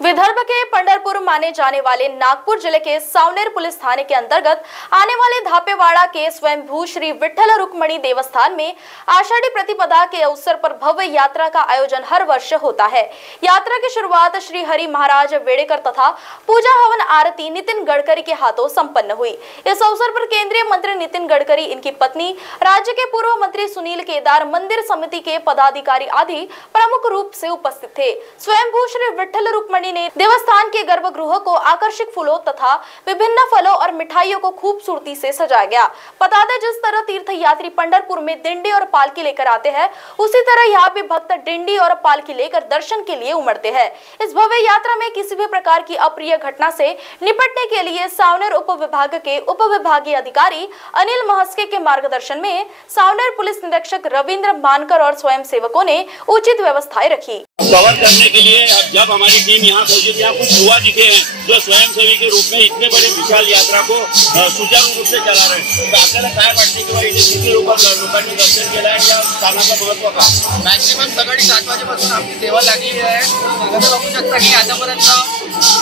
विदर्भ के पंढरपुर माने जाने वाले नागपुर जिले के सावनेर पुलिस थाने के अंतर्गत आने वाले धापेवाड़ा के स्वयंभू श्री विठ्ठल रुक्मणी देवस्थान में आषाढ़ी प्रतिपदा के अवसर पर भव्य यात्रा का आयोजन हर वर्ष होता है। यात्रा की शुरुआत श्री हरि महाराज वेड़ेकर तथा पूजा हवन आरती नितिन गडकरी के हाथों संपन्न हुई। इस अवसर पर केंद्रीय मंत्री नितिन गडकरी, इनकी पत्नी, राज्य के पूर्व मंत्री सुनील केदार, मंदिर समिति के पदाधिकारी आदि प्रमुख रूप से उपस्थित थे। स्वयंभू श्री विठ्ठल रुक्मणी ने देवस्थान के गर्भगृह को आकर्षक फूलों तथा विभिन्न फलों और मिठाइयों को खूबसूरती से सजाया गया। बता दें, जिस तरह तीर्थ यात्री पंढरपुर में डिंडी और पालकी लेकर आते हैं, उसी तरह यहाँ भी भक्त डिंडी और पालकी लेकर दर्शन के लिए उमड़ते हैं। इस भव्य यात्रा में किसी भी प्रकार की अप्रिय घटना से निपटने के लिए सावनेर उप विभाग के उप विभागीय अधिकारी अनिल महस्के के मार्गदर्शन में सावनेर पुलिस निरीक्षक रविंद्र मानकर और स्वयं सेवकों ने उचित व्यवस्थाएं रखी। कवर करने के लिए जब हमारी टीम यहाँ पहुंची, यहाँ कुछ युवा दिखे हैं जो स्वयंसेवी के रूप में इतने बड़े विशाल यात्रा को सुचारू रूप से चला रहे हैं। तो आपल्याला काय वाटते किंवा इथे किती लोकांनी दर्शन केलं आहे या स्थानाचं महत्व का? मॅक्सिमम सकाळी 7 वाजेपासून आपली सेवा लागलेली आहे। तुम्ही बघू शकता की आतापर्यंत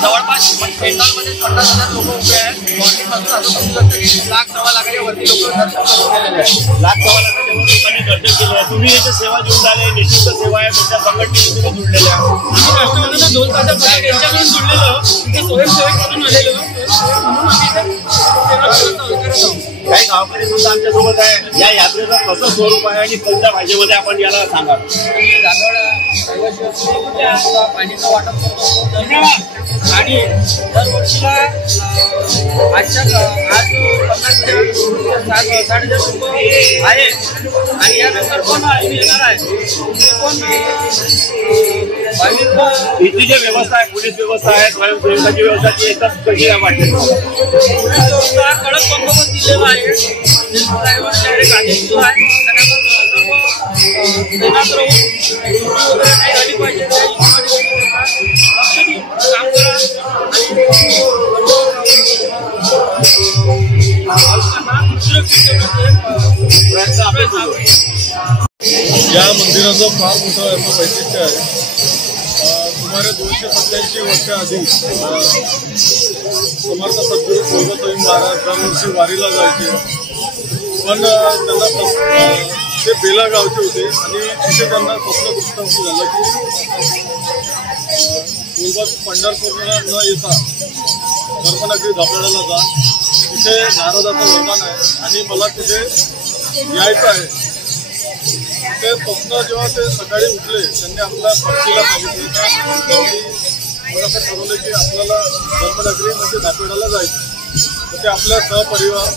जवळपास पेंडॉलमध्ये 50,000 लोक उभे आहेत। मॉर्निंगपासून आता बघू शकता की लाख-सव्वा लाखाच्या वरती लोक दर्शन करून गेलेले आहेत। लाख-सव्वा लाखाच्या वर लोकांनी दर्शन केलं। तुम्ही इथे सेवा घेऊन आले, निश्चित सेवा आहे, तुमच्या संघटनेशी तुम्ही जुळलेले आहात। आम्ही राष्ट्रवादीला 2 तासापूर्वी त्यांच्याकडून जुळलेलो, इथे स्वयंसेवक म्हणून आलेलो, म्हणून आम्ही इथे सेवा करत आहोत। काही गावकरी सुद्धा आमच्या सोबत आहे। या यात्रेचं कसं स्वरूप आहे आणि कोणत्या भाषेमध्ये आपण याला सांगा? पाणीचं वाटप करतो आणि दरवर्षीला आज 50,000 लोक आहेत आणि यानंतर पण येणार आहे। इथली जी व्यवस्था आहे, पोलीस व्यवस्था आहे, स्वयंसेवकाची व्यवस्था, ती एकच कशी वाटते? कडक बंदोबस्त दिलेला आहे। डायरेक्ट आदेश जो आहे तैनात राहून काही झाली पाहिजे काम करा या मंदिराचं फार मोठं असं वैशिष्ट्य आहे। सुमारे 287 वर्ष आधी समर्थ सद्गुरू सोबतही महाराज दरवर्षी वारीला जायचे, पण त्यांना ते बेला गावचे होते आणि तिथे त्यांना स्वप्न दृष्टांत झालं की पंढरपूरला न येता धर्मनगरी धापेवाड्याला जा, तिथे नारदाचं वरदान आहे आणि मला तिथे यायचं आहे। ते स्वप्न जेव्हा ते सकाळी उठले, त्यांनी आपल्या पत्नीला सांगितलं त्यांनी असं ठरवलं की आपल्याला धर्मनगरी म्हणजे धापेवाड्याला जायचं। तर ते आपल्या सहपरिवार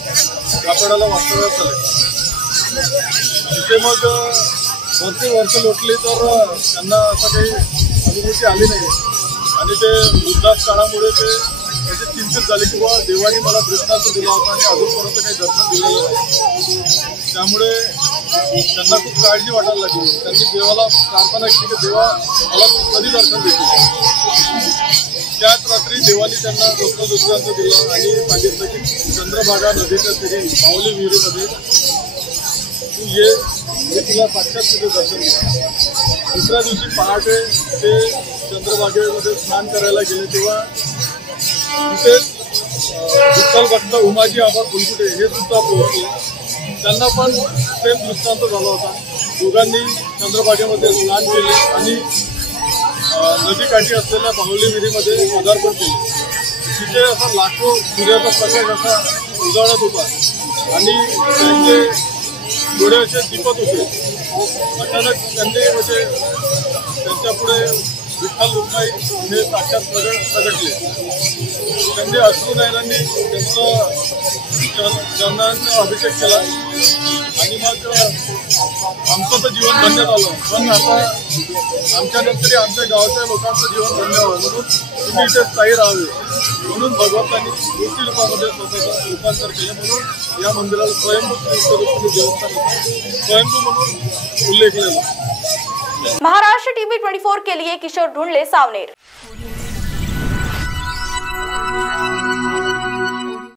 धापेवाड्याला वास्तव्यास आले। तिथे मग वरती वर्ष लोटली तर त्यांना असं काही अनुभूती आली नाही आणि ते वृद्धाप काळामुळे ते त्याची चिंतित झाले की बाबा देवानी मला दृष्टांत दिला होता आणि अजूनपर्यंत काही दर्शन दिलेलं नाही। त्यामुळे त्यांना खूप काळजी वाटायला लागली। त्यांनी देवाला प्रार्थना केली की देवा मला तू कधी दर्शन देतील। त्याच रात्री देवानी त्यांना स्वप्न दृष्टांत दिला आणि सांगितलं की चंद्रभागा नदीच्या तीरी माऊली विहिरीमध्ये तू ये, मी तुला साक्षात तिथे दर्शन दिलं। दुसऱ्या दिवशी पहाटे ते चंद्रभागेमध्ये स्नान करायला गेले, तेव्हा तिथे विठ्ठल भक्त उमाजी आबा फुलकुटे हे सुद्धा पोहोचले। त्यांना पण सेम दृष्टांत झाला होता। दोघांनी चंद्रभागेमध्ये स्नान केले आणि नदीकाठी असलेल्या बाहुली विहिरीमध्ये पदार्पण केले। तिथे असा लाखो सूर्याचा प्रकाश असा उजाळत होता आणि त्यांचे डोळे असे दिपत होते। अचानक त्यांनी म्हणजे त्यांच्या पुढे विठ्ठल रुक्माई हे साक्षात प्रगटले। त्यांनी अश्रुनयनांनी त्यांचं चरणांचा अभिषेक केला आणि मग आमचं तर जीवन धन्य झालं, पण आता आमच्यानंतर आमच्या गावाच्या लोकांचं जीवन धन्य व्हावं म्हणून तुम्ही इथे स्थायी राहावे म्हणून भगवंतांनी मूर्ती रूपामध्ये स्वतःचं रूपांतर केले। म्हणून या मंदिराला स्वयंभू देवस्थान स्वयंभू म्हणून उल्लेखलेला। महाराष्ट्र टीवी 24 के लिए किशोर ढूंढले, सावनेर।